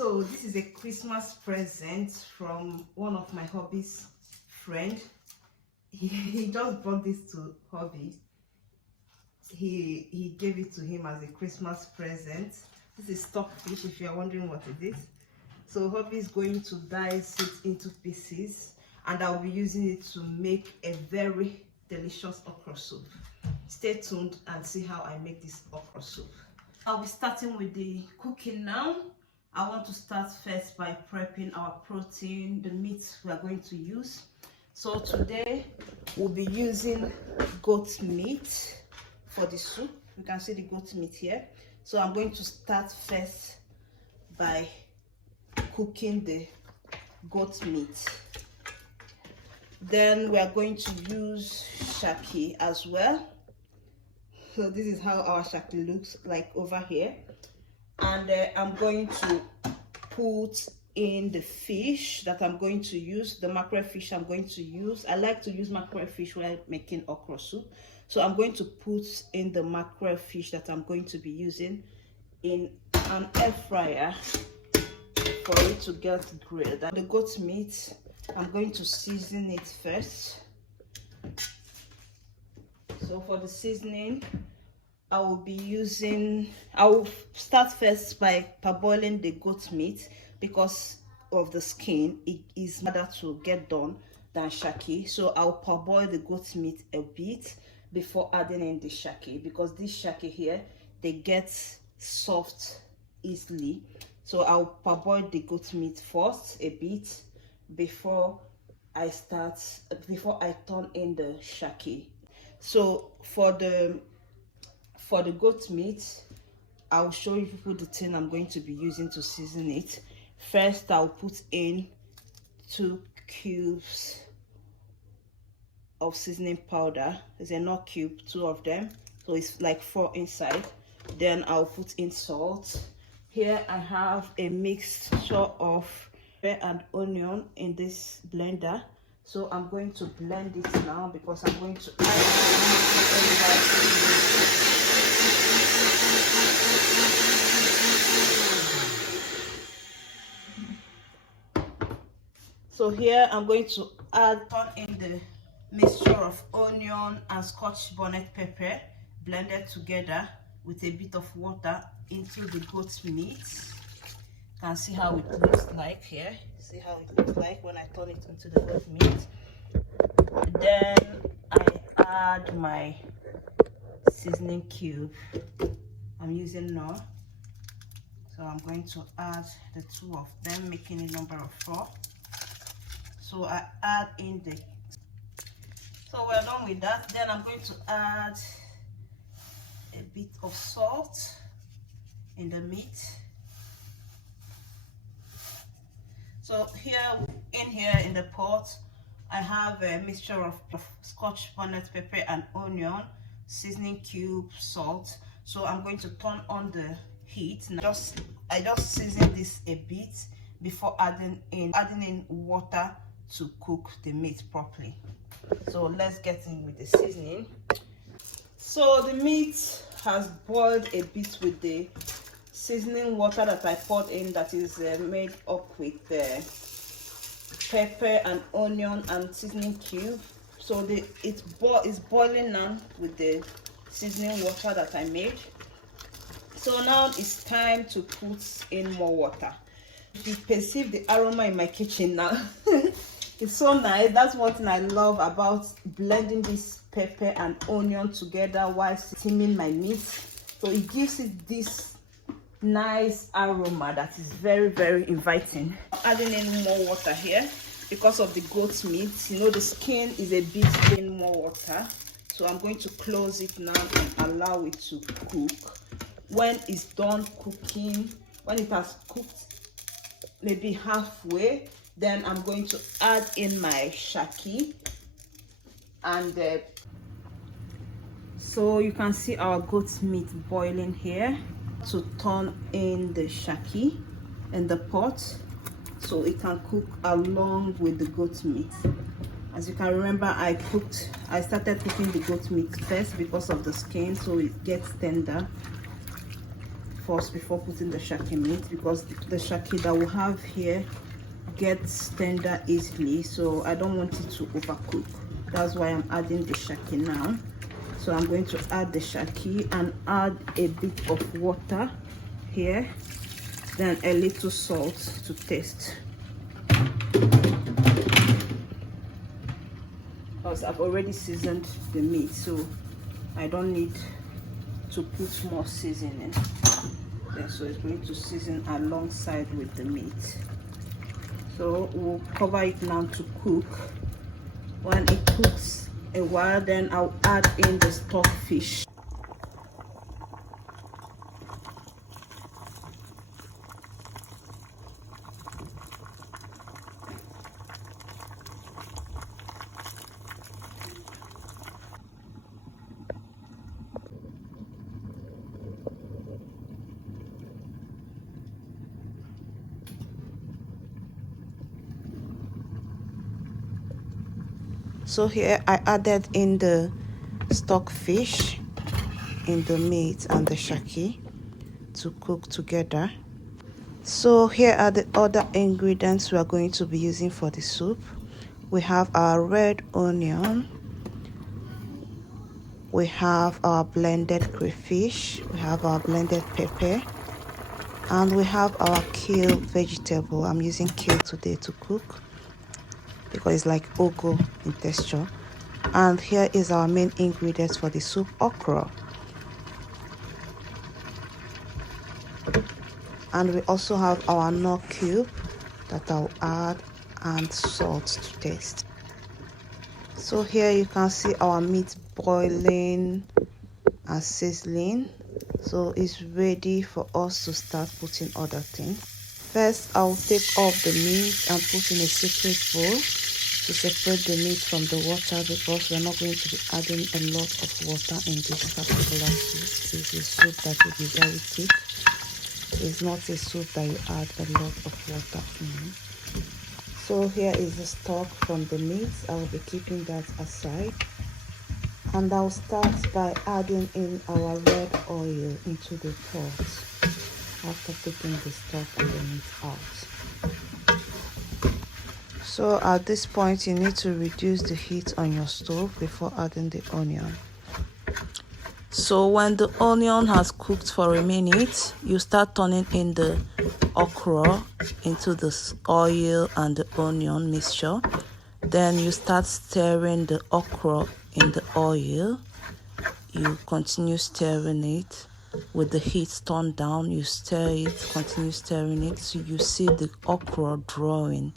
So this is a Christmas present from one of my hubby's friend. He just brought this to hubby. He gave it to him as a Christmas present. This is stockfish, if you are wondering what it is. So hubby is going to dice it into pieces, and I'll be using it to make a very delicious okra soup. Stay tuned and see how I make this okra soup. I'll be starting with the cooking now. I want to start first by prepping our protein, the meat we are going to use. So today we'll be using goat meat for the soup. You can see the goat meat here. So I'm going to start first by cooking the goat meat. Then we are going to use shaki as well. So this is how our shaki looks like over here. And I'm going to put in the fish that I'm going to use, the mackerel fish I'm going to use. I like to use mackerel fish when I'm making okra soup. So I'm going to put in the mackerel fish that I'm going to be using in an air fryer for it to get grilled. And the goat meat, I'm going to season it first. So for the seasoning, I will start first by parboiling the goat meat because of the skin. It is harder to get done than shaki. So I'll parboil the goat meat a bit before adding in the shaki, because this shaki here, they get soft easily. So I'll parboil the goat meat first a bit before I turn in the shaki. So for the goat meat, I'll show you people the thing I'm going to be using to season it. First, I'll put in 2 cubes of seasoning powder. There's enough cube, 2 of them, so it's like 4 inside. Then I'll put in salt. Here I have a mixture of pepper and onion in this blender. So I'm going to blend it now because I'm going to add So here I'm going to turn in the mixture of onion and Scotch bonnet pepper blended together with a bit of water into the goat meat. You can see how it looks like here. See how it looks like when I turn it into the goat meat. Then I add my seasoning cube. I'm using Knorr. So I'm going to add the 2 of them, making a number of 4. So I add in the, so we're done with that. Then I'm going to add a bit of salt in the meat. So here in the pot, I have a mixture of Scotch bonnet pepper and onion, seasoning cube, salt. So I'm going to turn on the heat. I just season this a bit before adding in water to cook the meat properly. So let's get in with the seasoning. So the meat has boiled a bit with the seasoning water that I poured in, that is made up with pepper and onion and seasoning cube. So it's boiling now with the seasoning water that I made. So now it's time to put in more water. You perceive the aroma in my kitchen now. It's so nice. That's one thing I love about blending this pepper and onion together while steaming my meat. So it gives it this nice aroma that is very, very inviting. Adding in more water here because of the goat meat. You know, the skin is a bit in more water. So I'm going to close it now and allow it to cook. When it's done cooking, when it has cooked maybe halfway, then I'm going to add in my shaki. And so you can see our goat meat boiling here. To turn in the shaki in the pot so it can cook along with the goat meat. As you can remember, I started cooking the goat meat first because of the skin, so it gets tender first before putting the shaki meat, because the shaki that we have here gets tender easily, so I don't want it to overcook. That's why I'm adding the shaki now. So I'm going to add the shaki and add a bit of water here, then a little salt to taste, because I've already seasoned the meat, so I don't need to put more seasoning. Yeah, so it's going to season alongside with the meat. So we'll cover it now to cook. When it cooks a while, then I'll add in the stock fish. So here I added in the stock fish in the meat and the shaki to cook together. So here are the other ingredients we are going to be using for the soup. We have our red onion, we have our blended crayfish, we have our blended pepper, and we have our kale vegetable. I'm using kale today to cook because it's like okro in texture. And here is our main ingredients for the soup, okra. And we also have our nut cube that I'll add, and salt to taste. So here you can see our meat boiling and sizzling, so it's ready for us to start putting other things. First, I'll take off the meat and put in a separate bowl to separate the meat from the water, because we're not going to be adding a lot of water in this particular soup. It's a soup that will be very thick. It's not a soup that you add a lot of water in. So here is the stock from the meat. I will be keeping that aside. And I'll start by adding in our red oil into the pot after taking the stock and the meat out. So at this point, you need to reduce the heat on your stove before adding the onion. So when the onion has cooked for a minute, you start turning in the okra into the oil and the onion mixture. Then you start stirring the okra in the oil. You continue stirring it with the heat turned down. You stir it, continue stirring it, so you see the okra drawing.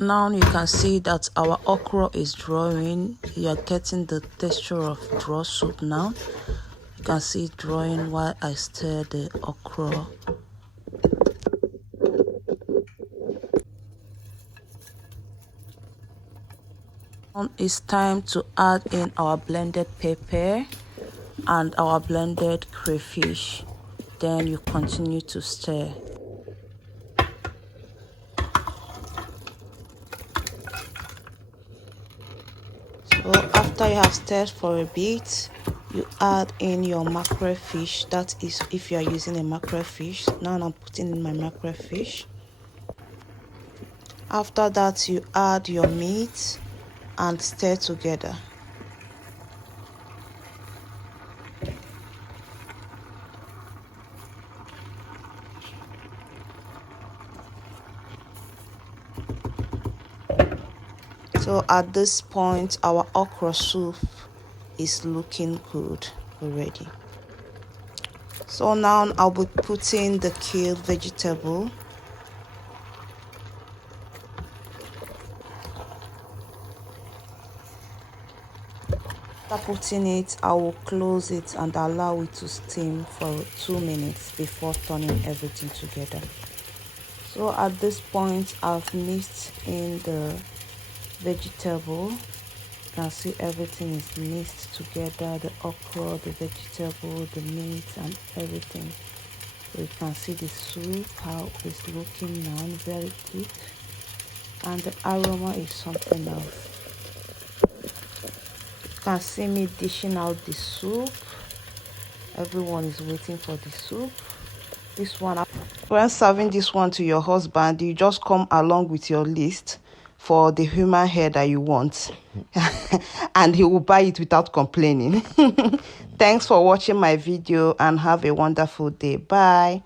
Now you can see that our okra is drawing. You are getting the texture of draw soup now. You can see it drawing while I stir the okra. It's time to add in our blended pepper and our blended crayfish. Then you continue to stir. So after you have stirred for a bit, you add in your mackerel fish. That is if you are using a mackerel fish. Now I'm putting in my mackerel fish. After that, you add your meat and stir together. So at this point, our okra soup is looking good already. So now I'll be putting the kale vegetable. After putting it, I will close it and allow it to steam for 2 minutes before turning everything together. So at this point, I've mixed in the vegetable. You can see everything is mixed together, the okra, the vegetable, the meat, and everything. So you can see the soup, how it's looking now, very thick, and the aroma is something else. You can see me dishing out the soup. Everyone is waiting for the soup. This one, when serving this one to your husband, you just come along with your list for the human hair that you want and he will buy it without complaining. Thanks for watching my video and have a wonderful day. Bye.